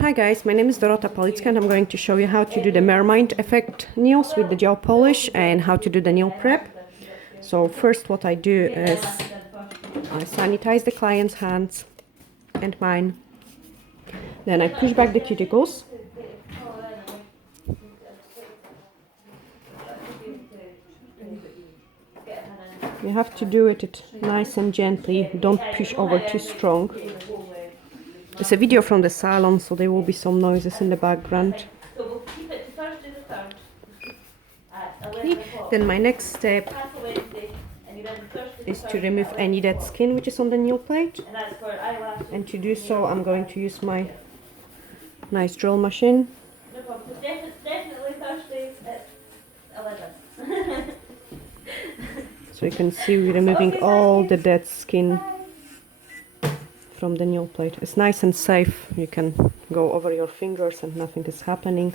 Hi guys, my name is Dorota Palicka and I'm going to show you how to do the Mermaid effect nails with the gel polish and how to do the nail prep. So first what I do is I sanitize the client's hands and mine. Then I push back the cuticles. You have to do it nice and gently, don't push over too strong. It's a video from the salon, so there will be some noises in the background. Okay. Then my next step is to remove any dead skin which is on the nail plate. And to do so, I'm going to use my nice drill machine. So you can see we're removing all the dead skin from the nail plate. It's nice and safe. You can go over your fingers and nothing is happening.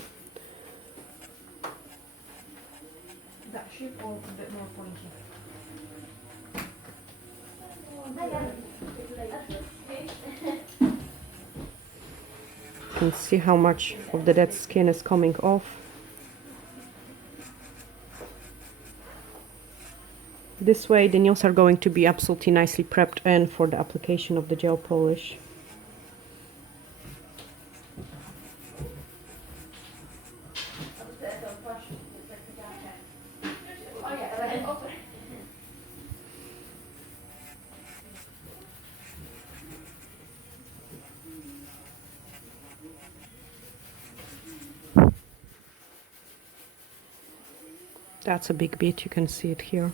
That should go a bit more pointy. You can see how much of the dead skin is coming off. This way the nails are going to be absolutely nicely prepped in for the application of the gel polish. That's a big bit, you can see it here.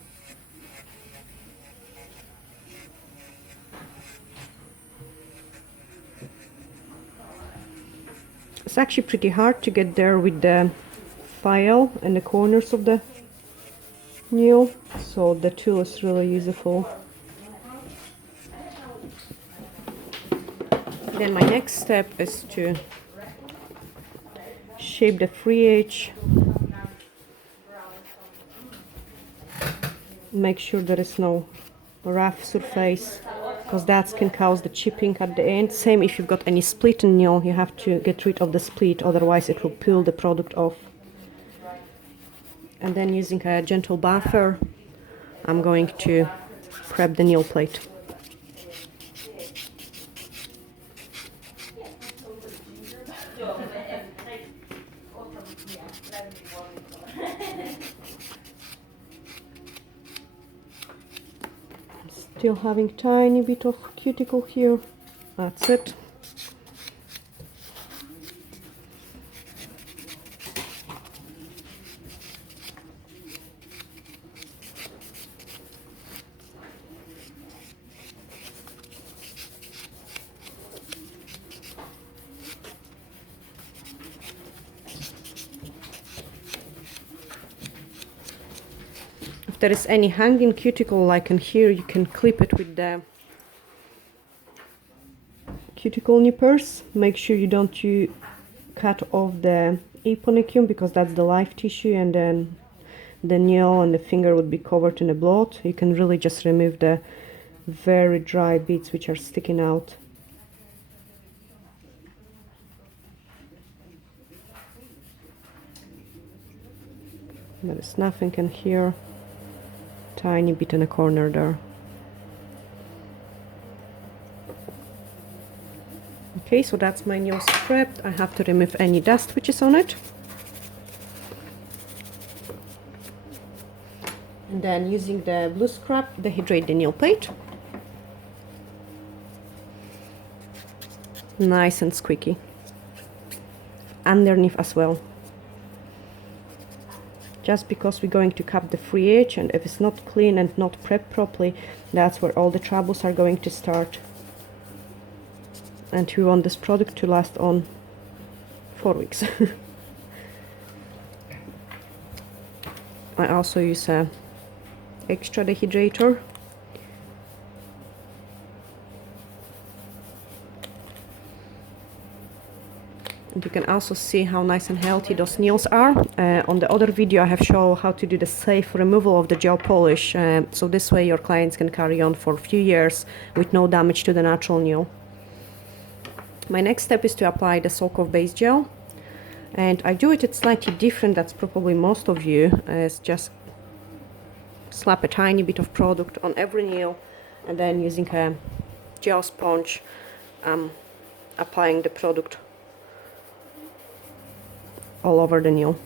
It's actually pretty hard to get there with the file and the corners of the nail, so the tool is really useful. Then my next step is to shape the free edge. Make sure there is no rough surface, because that can cause the chipping at the end. Same if you've got any split in nail, you have to get rid of the split, otherwise it will peel the product off. And then using a gentle buffer, I'm going to prep the nail plate. Still having tiny bit of cuticle here. That's it. If there is any hanging cuticle like in here, you can clip it with the cuticle nippers. Make sure you don't cut off the aponicum, because that's the live tissue, and then the nail and the finger would be covered in a blood. You can really just remove the very dry bits which are sticking out. There is nothing in here. Tiny bit in a corner there. Okay, so that's my nails prepped. I have to remove any dust which is on it. And then using the blue scrub, dehydrate the nail plate. Nice and squeaky. Underneath as well. Just because we're going to cap the free edge, and if it's not clean and not prepped properly, that's where all the troubles are going to start. And we want this product to last on 4 weeks. I also use a extra dehydrator. And you can also see how nice and healthy those nails are. On the other video I have shown how to do the safe removal of the gel polish, so this way your clients can carry on for a few years with no damage to the natural nail. My next step is to apply the Soak Off Base Gel, and I do it slightly different. That's probably most of you, is just slap a tiny bit of product on every nail and then using a gel sponge applying the product all over the nail.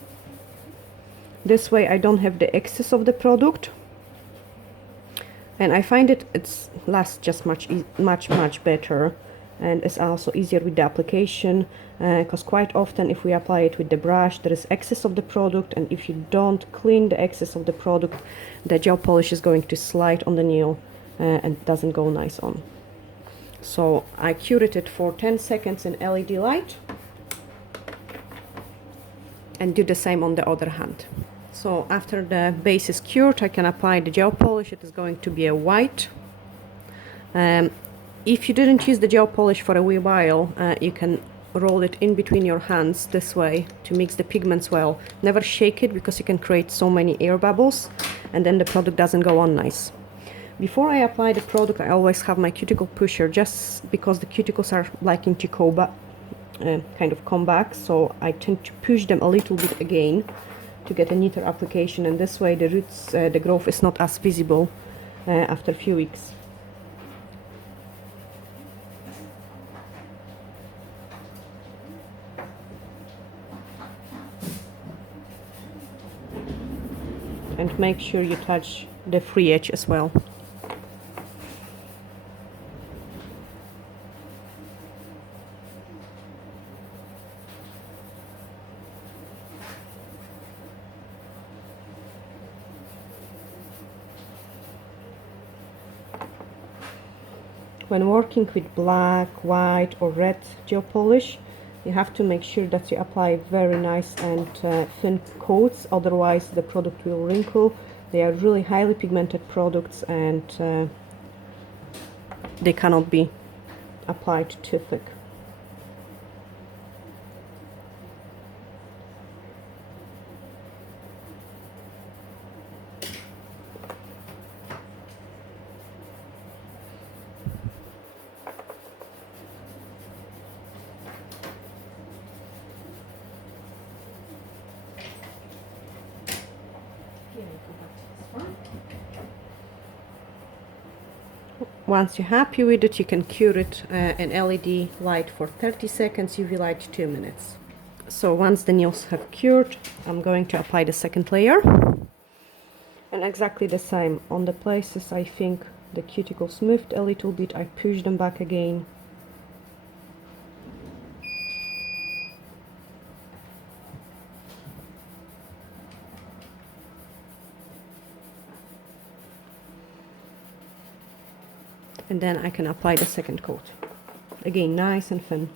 This way I don't have the excess of the product, and I find it lasts just much better, and it's also easier with the application, because quite often if we apply it with the brush there is excess of the product, and if you don't clean the excess of the product, the gel polish is going to slide on the nail and doesn't go nice on. So I cured it for 10 seconds in LED light and do the same on the other hand. So after the base is cured, I can apply the gel polish. It is going to be a white. If you didn't use the gel polish for a wee while, you can roll it in between your hands this way to mix the pigments well. Never shake it because you can create so many air bubbles and then the product doesn't go on nice. Before I apply the product, I always have my cuticle pusher, just because the cuticles are liking to kind of come back, so I tend to push them a little bit again to get a neater application, and this way the roots, the growth is not as visible after a few weeks. And make sure you touch the free edge as well. When working with black, white or red gel polish, you have to make sure that you apply very nice and thin coats, otherwise the product will wrinkle. They are really highly pigmented products, and they cannot be applied too thick. Once you're happy with it, you can cure it in LED light for 30 seconds, UV light 2 minutes. So once the nails have cured, I'm going to apply the second layer. And exactly the same, on the places I think the cuticles moved a little bit, I push them back again. And then I can apply the second coat. Again, nice and thin.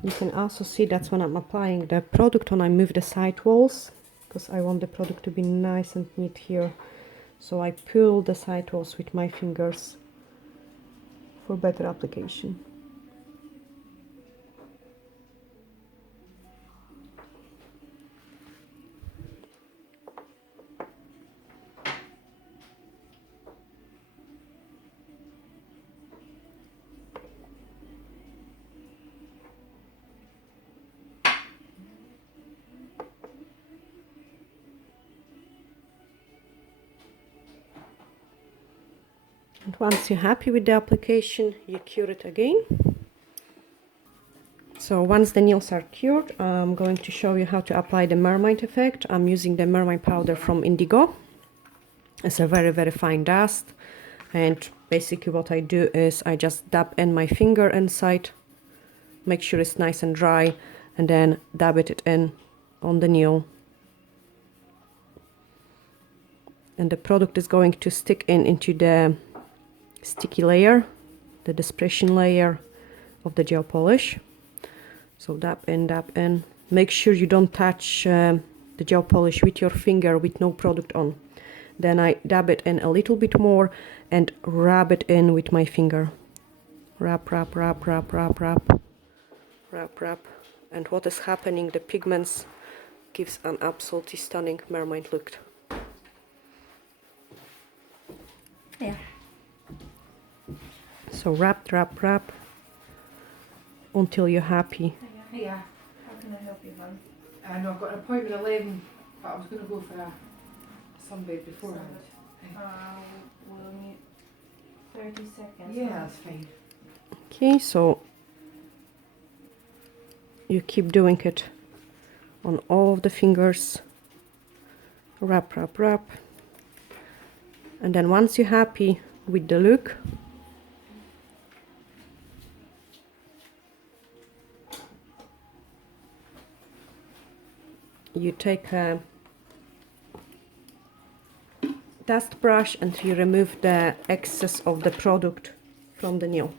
You can also see that's when I'm applying the product, when I move the side walls, because I want the product to be nice and neat here. So I pull the side walls with my fingers for better application. And once you're happy with the application, you cure it again. So once the nails are cured, I'm going to show you how to apply the Mermaid effect. I'm using the Mermaid powder from Indigo. It's a very, very fine dust. And basically what I do is I just dab in my finger inside, make sure it's nice and dry, and then dab it in on the nail. And the product is going to stick into the sticky layer, the dispersion layer of the gel polish. So dab in. Make sure you don't touch the gel polish with your finger with no product on. Then I dab it in a little bit more and rub it in with my finger. Rub. And what is happening, the pigments gives an absolutely stunning mermaid look. Yeah. So rub until you're happy. Hiya. How can I help you, hon? I know I've got an appointment at 11, but I was going to go for a sunbathe beforehand. We'll need 30 seconds. Yeah, that's fine. Okay, so you keep doing it on all of the fingers. Rub. And then once you're happy with the look, you take a dust brush and you remove the excess of the product from the nail.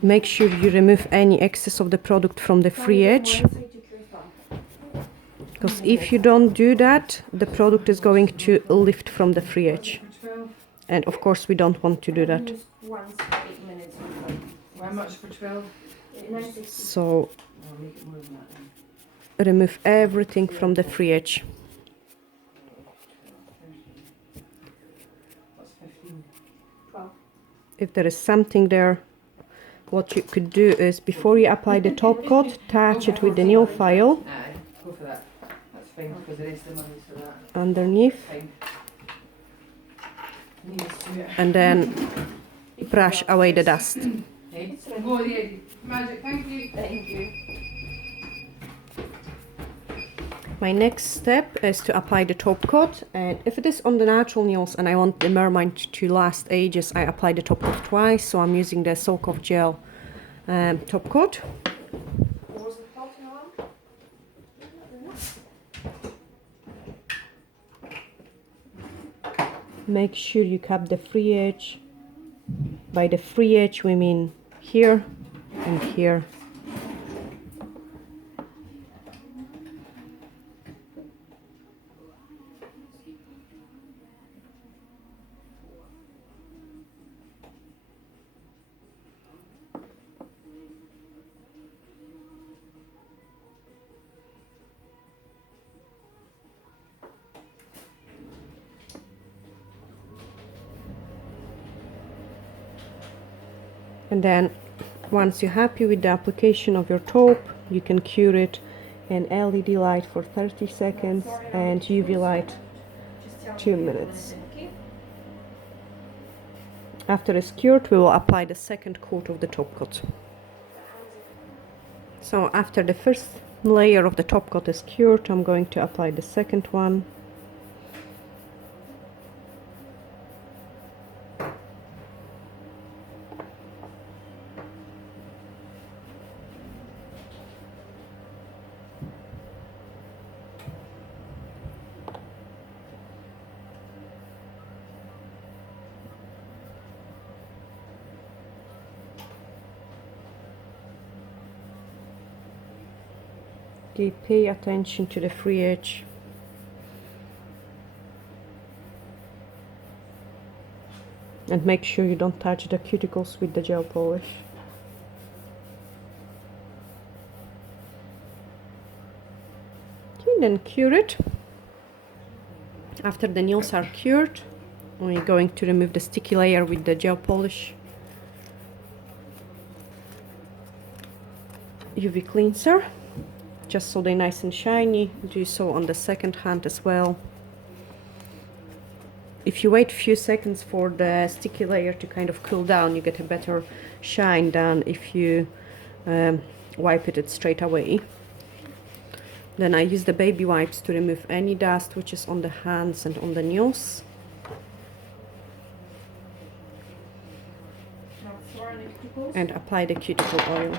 Make sure you remove any excess of the product from the free edge, because if you don't do that, the product is going to lift from the free edge. For 12? And of course we don't want to do that. Use once for 8 minutes. How much for 12? So I'll make it more than that then. remove everything from the free edge. That's 15. 12. If there is something there, what you could do is before you apply the top coat, touch it with the nail file Aye, go for that. That's fine, because the rest of the money's for that. underneath, Fine. Need a suit. and then brush away the dust. Hey, go there. Magic, thank you. Thank you. My next step is to apply the top coat, and if it is on the natural nails and I want the Mermaid to last ages, I apply the top coat twice. So I'm using the Silk of Gel top coat. What was the bottom one? Make sure you cap the free edge. By the free edge we mean here and here. And then once you're happy with the application of your taupe, you can cure it in LED light for 30 seconds and UV light 2 minutes. Okay. After it's cured, we will apply the second coat of the top coat. So after the first layer of the top coat is cured, I'm going to apply the second one. Okay, pay attention to the free edge. And make sure you don't touch the cuticles with the gel polish. Okay, then cure it. After the nails are cured, we're going to remove the sticky layer with the gel polish. UV cleanser. just so they're nice and shiny. Do so on the second hand as well. If you wait a few seconds for the sticky layer to kind of cool down, you get a better shine than if you wipe it straight away. Then I use the baby wipes to remove any dust which is on the hands and on the nails. And apply the cuticle oil.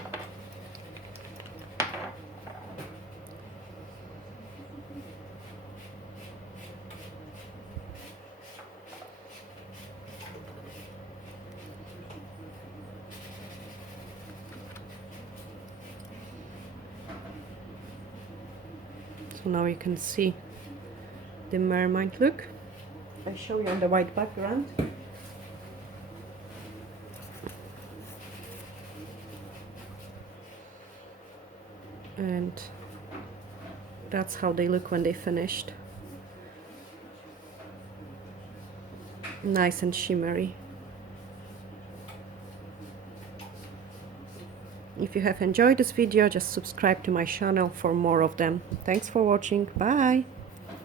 So now you can see the mermaid look. I show you on the white background. And that's how they look when they finished. Nice and shimmery. If you have enjoyed this video, just subscribe to my channel for more of them. Thanks for watching. Bye!